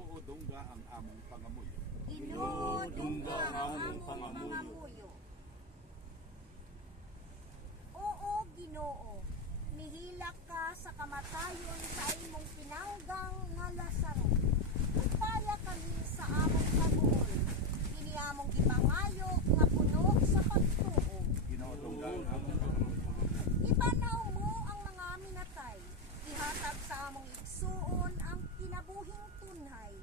Ginoo dungga ang among pangamuyo. Ginoo dungga ang among pangamuyo. Oo, Ginoo, nihilak ka sa kamatayon sa imong pinanggang nga Lazaro. Upaya kami sa among kabuol. Kini among gipangayo nga puno sa pagtuo. Ginoo dungga ang among pangamuyo. Ibanaw mo ang mga minatay. Ihatag sa among igsuon ang kinabuhing tunhay.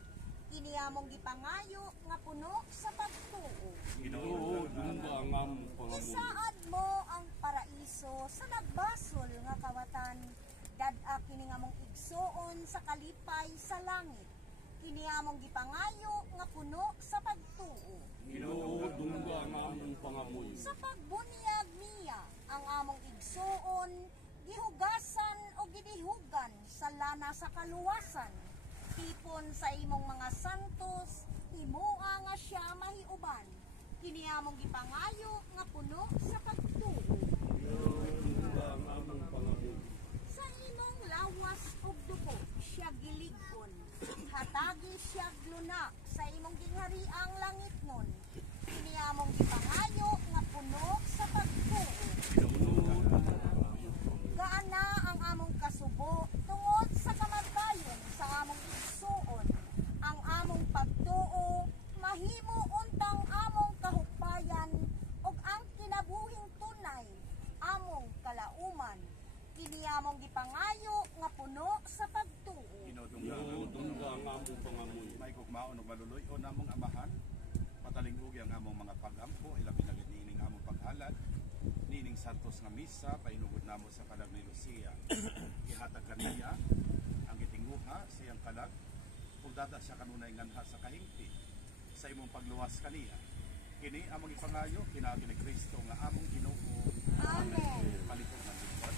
Kini among gipangayo nga puno sa pagtuo. Ginoo dungga ang among pangamuyo. Isaad mo ang paraiso sa nagbasol nga kawatan. Dad-a kini among igsuon sa kalipay sa langit. Kini among gipangayo nga puno sa pagtuo. Ginoo dungga ang among pangamuyo. Sa pagbunyag niya ang among igsuon, gihugasan o gidihugan sa lana sa kaluwasan. Tipon sa imong mga santos, himua nga siya mahiuban. Kini among gipangayo nga puno sa pagtuo. Ginoo dungga ang among pangamuyo. Sa imong lawas ug dugo siya gilig-on. Hatagi siya gluna sa imong ginghariang langitnon. Kini among gipangayo nga puno sa pagtuo. Gaana ang among kasubo tungod sa kamatayon sa among igsuon. Ang among pagtuo mahimo untang among kahukbayan ug ang kinabuhing tunay among kalauman. Kini among gipangayo nga puno sa pagtuo. Ginoo dungga ang among pangamuyo. May kugmaon ug maluluy-on namong amahan. Patalingugi ang among mga pag-ampo, ilabi na nining among paghalad. Nining santos nga misa painugod namo sa kalag ni Lucia. Ihatag kaniya ang gitinguha sa iyang kalag ug dada siya kanunay nganha sa kahingti sa imong pagluwas kaniya. Kini among ipangayo kinaagi ni Kristo nga among Ginoo. Amen. Palihog ng lingkod.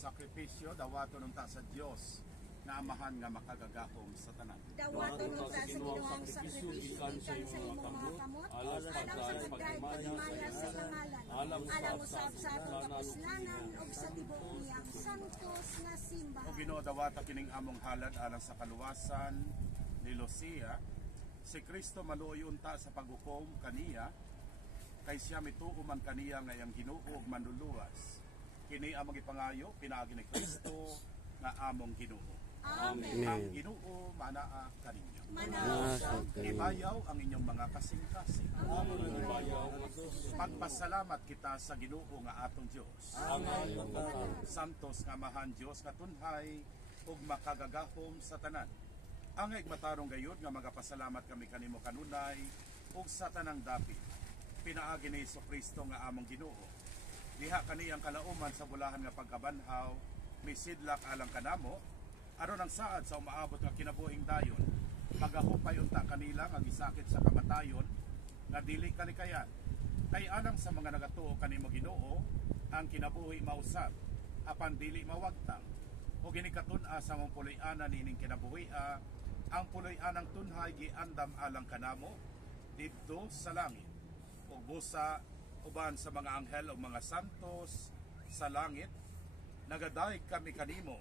Sakripisyo dawaton unta sa Dios na amahan nga makagagahom sa tanan. Dawaton unta sa Ginoong sakripisyo ikan sa imong mga kamot. Alam sa pagdimaya sa pangalan. Alam usab sa atong kapuslanan ug sa tibuok niyang santos nga simbahan. O Ginoo dawata kining among halad alang sa kaluwasan ni Lucia. Si Kristo maluoy unta sa paghukom kaniya kay siya mituo man kaniya nga iyang Ginoo ug manluluwas. Kini among ipangayo pinaagi ni Kristo nga among Ginoo. Amen. Ang Ginoo manaa kaninyo. Manaos Ibayaw ang inyong mga kasing-kasing. Amen. Pagpasalamat kita sa Ginoo nga atong Dios. Amen. Santos nga mahan Dios nga tunhay ug makagagahom sa tanan. Angay matarong gayud nga magapasalamat kami kanimo kanunay ug sa tanang dapit. Pinaagi ni Kristo nga among Ginoo. Diha kaniyang kalauman sa bulahan nga pagkabanhaw misidlak alang kanamo aron ang saad sa umaabot nga kinabuhing dayon magahupay unta kanila nga gisakit sa kamatayon nga dili kalikayan kay alang sa mga nagatuo kanimo Ginoo ang kinabuhi mausab apan dili mawagtang o ginikatun-a sa mong puloy-ana nining kinabuhi ang puloy-anang tunhay giandam alang kanamo didto sa langit ug busa uban sa mga anghel o mga santos sa langit nagadayeg kami kanimo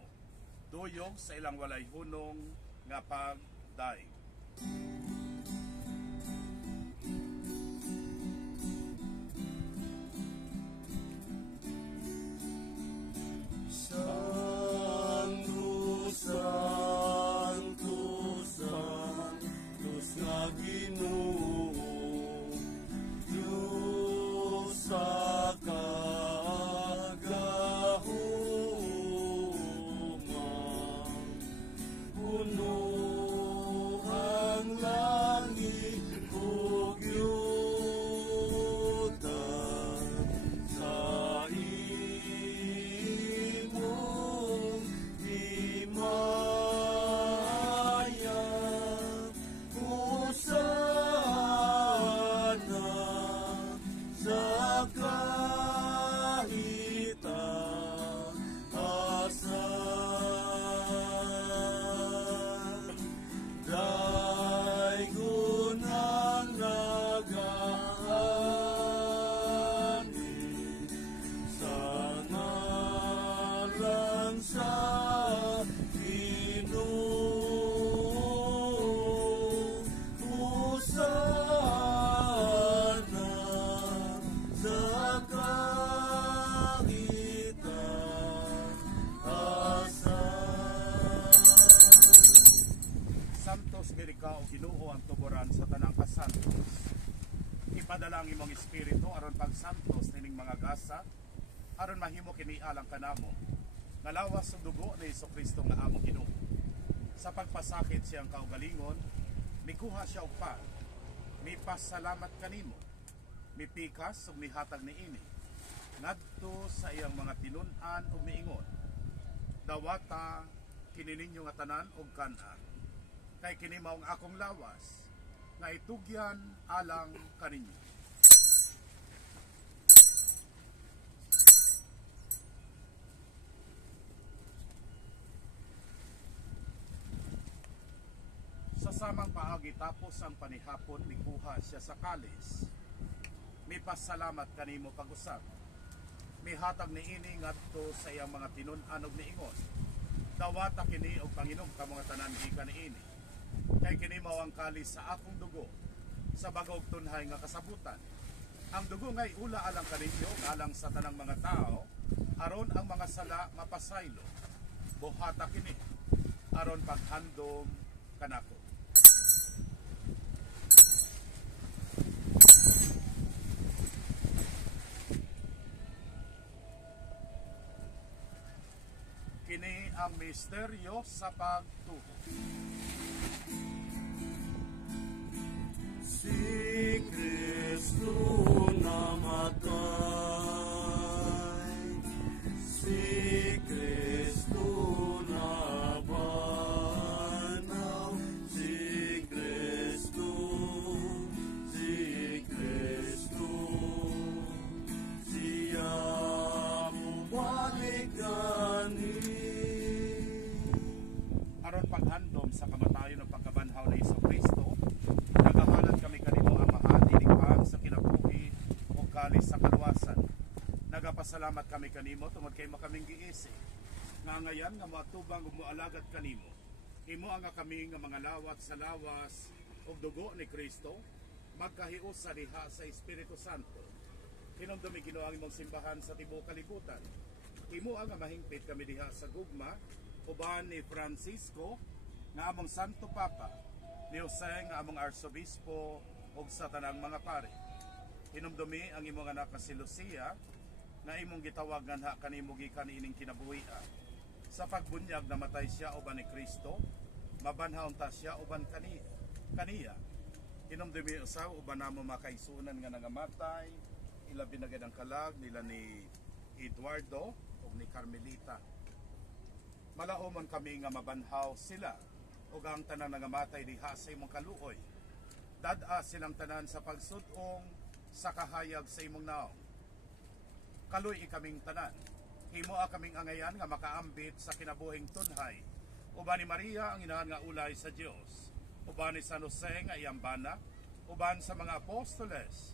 duyog sa ilang walay hunong nga pagdaig. Santos, Santos, Santos nga Ginoo, Diyos sa kagahuman, puno ang langit ug yuta sa imong himaya, hosana sa kahitaasan. Daygon ang nagaani sa ngalan sa Ginoo, hosana sa kahitaasan. Santos Birika o Ginoo ang tuburan sa tanang kasantos. Ipadala ang imong espiritu aron pagsantos nining mga gasa aron mahimo kini alang kanamo. Ngalawas sa dugo ni Jesucristo nga among Ginoo. Sa pagpasakit siyang kaugalingon, mikuha siya og pan. Mipasalamat kanimo. Mipikas ug mihatag niini. Ngadto sa iyang mga tinun-an ug miingon. Dawata kini ninyo nga tanan og kan-an. Kay kini maong akong lawas nga itugyan alang kaninyo. Sa samang paagi tapos ang panihapon mikuha siya sa kalis. Mipasalamat kanimo pag-usab. Mihatag niini ngadto sa iyang mga tinun-an ug miingon. Dawata kini og Panginoong ka mga tanan gikan niini. Kay kini mao ang kalis sa akong dugo sa bagong tunhay nga kasabutan. Ang dugo ngay ula alang kaninyo alang sa tanang mga tao aron ang mga sala mapasaylo. Buhata kini aron paghandom kanako. Kini ang misteryo sa pagtuo. Si Kristo namatay, si Kristo nabanaw, si Kristo, siya mubalik gani. Aron paghandom sa kamatayon ng pagkabanhaw ni Jesucristo, nagahalad kami kanimo Amahan inikpan sa kinabuhi o kalis sa kaluwasan. Nagapasalamat kami kanimo tungod kay makaming giisi. Nga ngayan nga matubang ug moalagad kanimo. Imo nga kami nga mga lawat sa lawas ug dugo ni Kristo magkahiusa diha sa Espiritu Santo. Hinumdumi Ginoo ang imong simbahan sa tibuok kalibutan. Imo nga mahingpit kami diha sa gugma uban ni Francisco nga among Santo Papa, ni Jose nga among Arsobispo ug sa tanang mga pare. Hinumdumi ang imong anak si Lucia nga imong gitawag nganha kanimo gikan ining kinabuhi-an. Sa pagbunyag namatay siya uban ni Kristo, mabanhaw ta siya uban kaniya. Hinumdumi usaw uban namo makaisunan nga nangamatay, ilabi na gid ang kalag nila ni Eduardo ug ni Carmelita. Malaumon kami nga mabanhaw sila ug ang tanan nga matay diha sa imong kaluoy. Dad-a silang tanan sa pagsudong sa kahayag sa imong naong. Kaluy ikaming tanan. Himoa kaming angayan nga makaambit sa kinabuhing tunhay. Uban ni Maria ang inahan nga ulay sa Dios. Uban ni San Jose nga iyang bana, uban sa mga apostoles,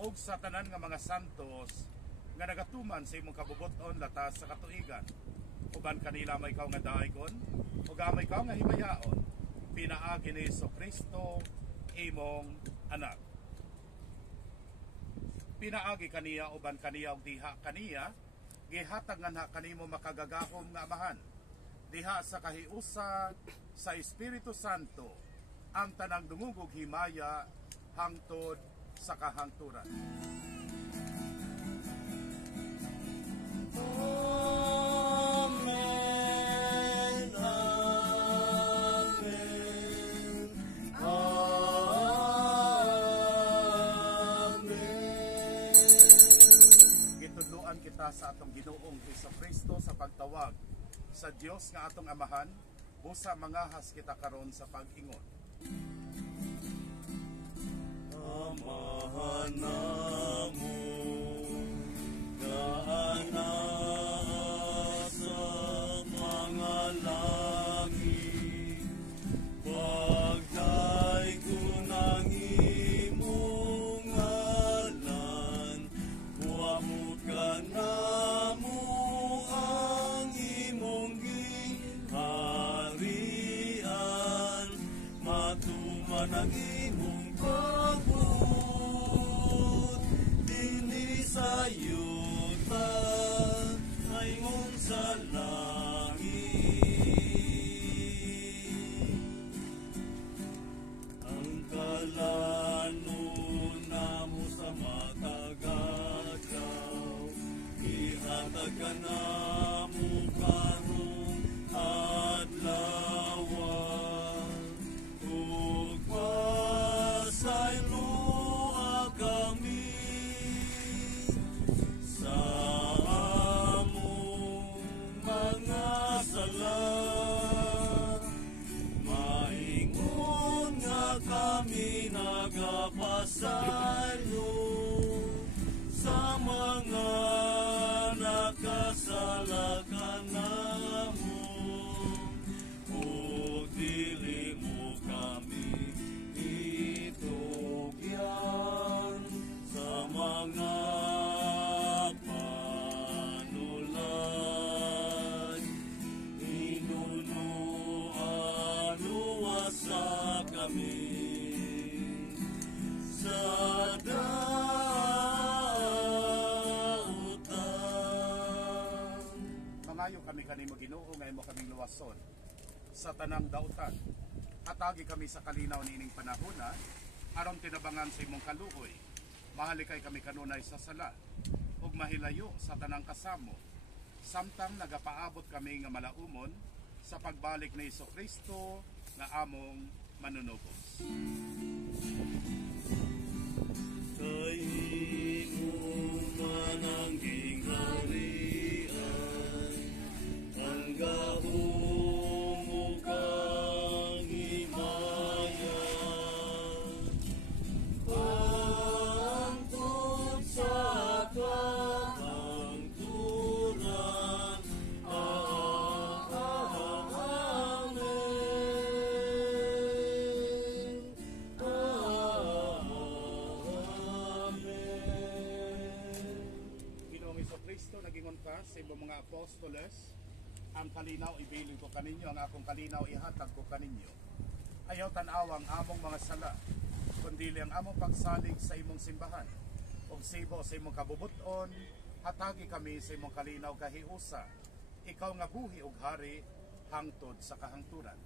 ug sa tanan nga mga santos nga nagatuman sa imong kabubuton latas sa katuigan. Uban kanila may ikaw nga daaygon, ug may ikaw nga himayaon. Pinaagi ni Jesucristo imong anak. Pinaagi kaniya uban kaniya ug diha kaniya gihatag nga kanimo makagagahom nga amahan. Diha sa kahiusa sa Espiritu Santo ang tanang dungugog himaya hangtod sa kahangturan. Amen, amen, amen. Gitudloan kita sa atong Ginoong Jesucristo sa pagtawag sa Dios nga atong amahan, busa mangahas kita karon sa pag-ingon. Amahan namo kaana sa mga langit, pagdaygon ang imong ngalan, buamot ka namo ang imong gingharian, matuman ang imong pagbuot, dinhi sa yuta ayon sa langit. Ang kalanon namo sa matag-adlaw, ihatag ka namo karong adlaw, ug pasayloa kami sa among mga sala. Maingon nga kami nagapasaylo sa mga nakasala kanamo, ug dili mo kami itugyan sa mga panulan. Inunuan luwasa kami sa dautan. Mangayo kami kanimo Ginoo nga imo kaming luwason sa tanang dautan. Hatagi kami sa kalinaw niining panahona aron tinabangan sa imong kaluoy. Mahalikay kami kanunay sa sala ug mahilayo sa tanang kasamo. Samtang nagapaabot kami nga malaumon sa pagbalik ni Jesucristo nga among manunubos. Kainuman ang gingharian, ang gahom ug ang himaya, hangtod sa kahangturan. Ginoong Jesucristo, nagingon ka sa ibang mga apostoles, ang kalinaw ibilin ko kaninyo, ang akong kalinaw ihatag ko kaninyo. Ayaw tanawang among mga sala, kundi ang among pagsalig sa imong simbahan. O sibo sa imong kabubuton, hatagi kami sa imong kalinaw kahiusa. Ikaw nga buhi ug hari, hangtod sa kahangturan.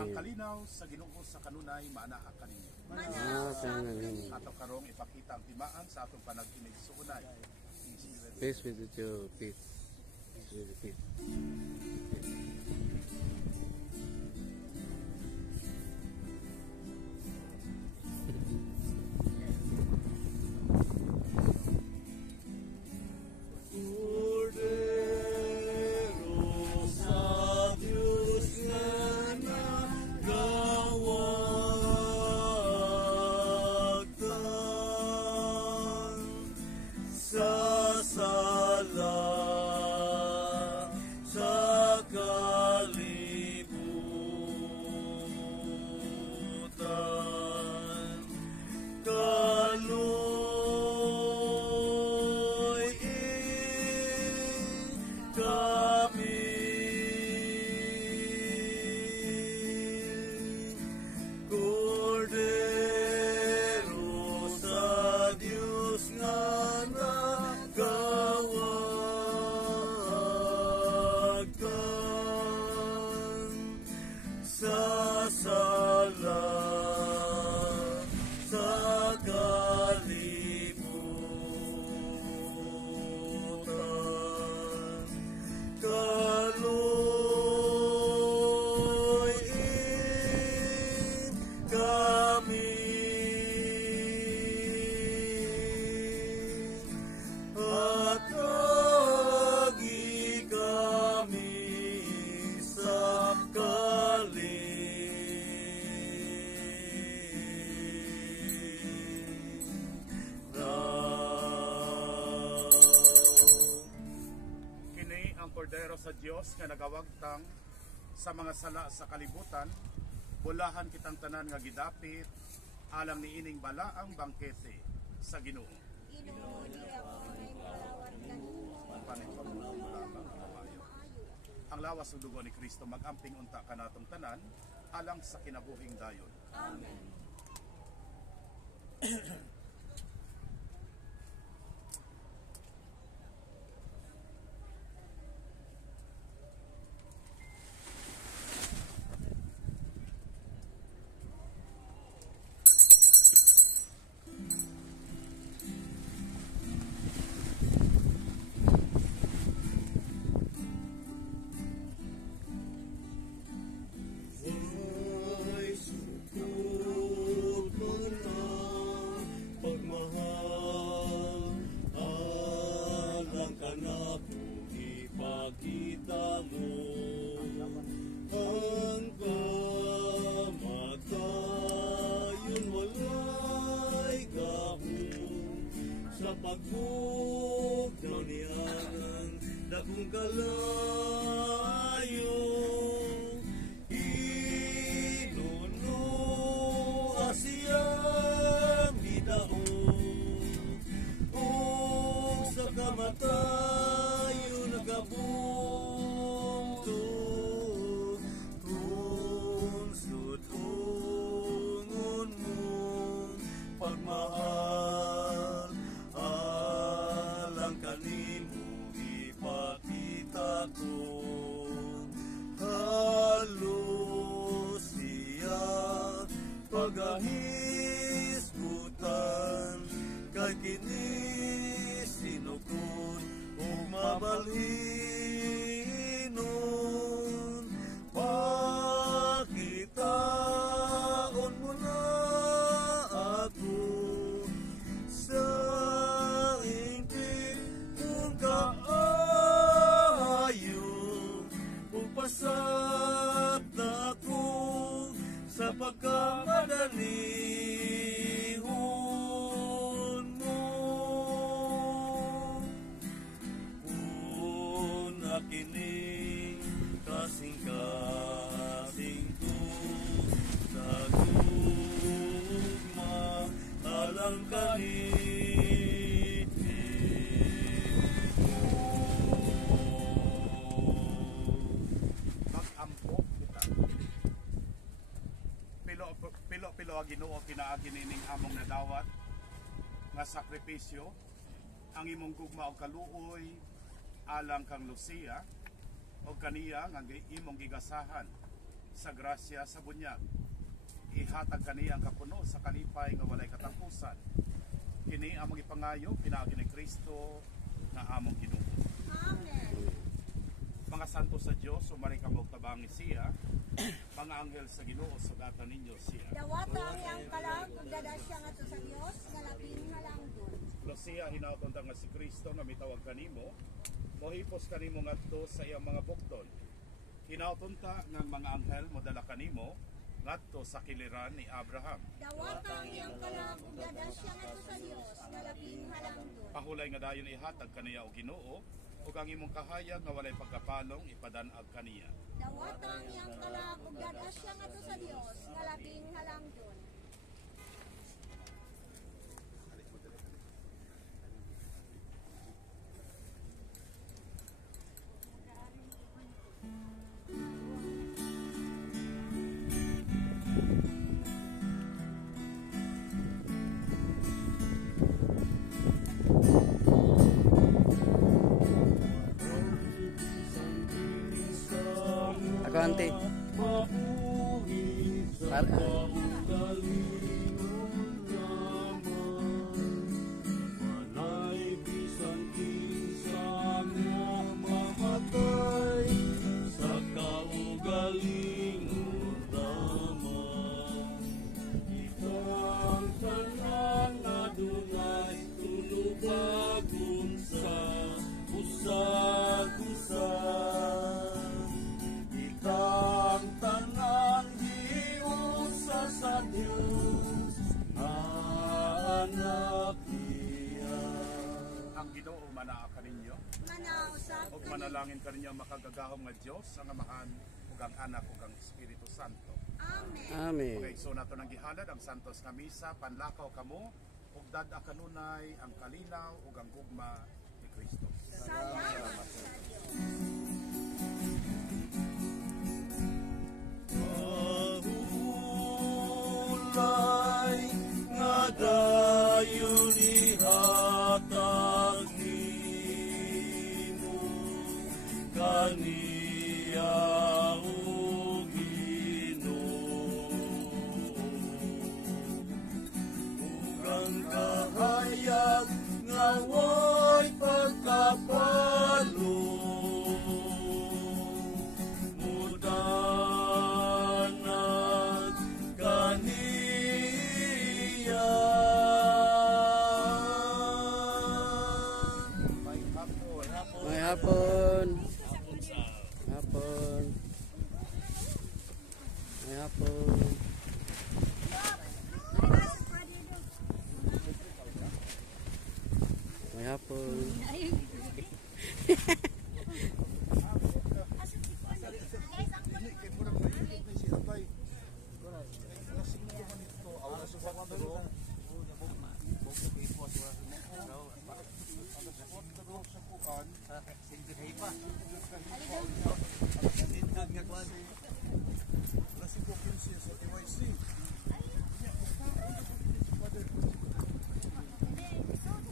Ang kalinaw sa Ginoo sa kanunay maanaa kaninyo. Ato karong ipakita ang timaan sa atong panag-inig sa unay. Peace with you, peace. Peace with you, peace. Cordero Santo, sa Dios nga nagawagtang sa mga sala sa kalibutan, bulahan kitang tanan nga gidapit alang niining balaang bangkete sa Ginoo. Ginoo, di ako may palawat kanimo. Ang lawas ug dugo ni Kristo magamping unta kanatong tanan alang sa kinabuhing dayon. Amen. Ay sukod mo na pagmahal, alang ka na kung ipakita mo ang kamatayon, walay gahong sa pagbugnaw niyanang dakong kalayo. Kamatayo nagabunto kung sutungon mong pagmahal, alang kanimo ipakita ko halos siya pagahisgutan kay kini sinukod o mabalhinon. Pakitaon mo na ako sa ingkit kung kaayo, kung pasat na ako sa pagkamadali. Kining kasing-kasing ko sa gugma alang kanimo. Mag-ampo kita. Pilo ang Ginoo pinaagi nining among nadawat nga sakripisyo, ang imong gugma o kaluoy alang kang Lucia o kaniya nga imong gigasahan sa grasya sa bunyag. Ihatag kaniya ang kapuno sa kalipay nga walay katapusan. Kini among ipangayo pinaagi ni Kristo na among Ginoo. Amen. Mga santo sa Dios, sumari kamo tabangi siya. Mga anghel sa Ginoo, sugatan ninyo siya. Dawata ang iyang kalag ug dadasya ngadto sa Dios nga labing halangdon. Lucia, hinautong nga si Kristo nga mitawag kanimo, mohipos kanimo ngadto sa iyang mga bukton. Hinautunta nga mga anghel modala kanimo ngadto sa kiliran ni Abraham. Dawata ang iyang kalag ug dadasya ngadto sa Dios nga labing halangdon. Pahulay nga dayon ihatag kaniya og Ginoo ug ang imong kahayag nga walay pagkapalong ipadan-ag kaniya. Dawata ang iyang kalag ug dadasya ngadto sa Dios nga labing halangdon. Ako ante. Ang Ginoo manaa kaninyo. Manaw sa salamat. ug manalangin kaninyo makagagahom nga Dios ang Amahan ug ang Anak ug ang Espiritu Santo. Amen. Amen. Okay, so nato nang gihalad ang Santos nga Misa, panlakaw kamo ug dad-a kanunay ang kalinaw ug ang gugma ni Kristo. Salamat sa Diyos.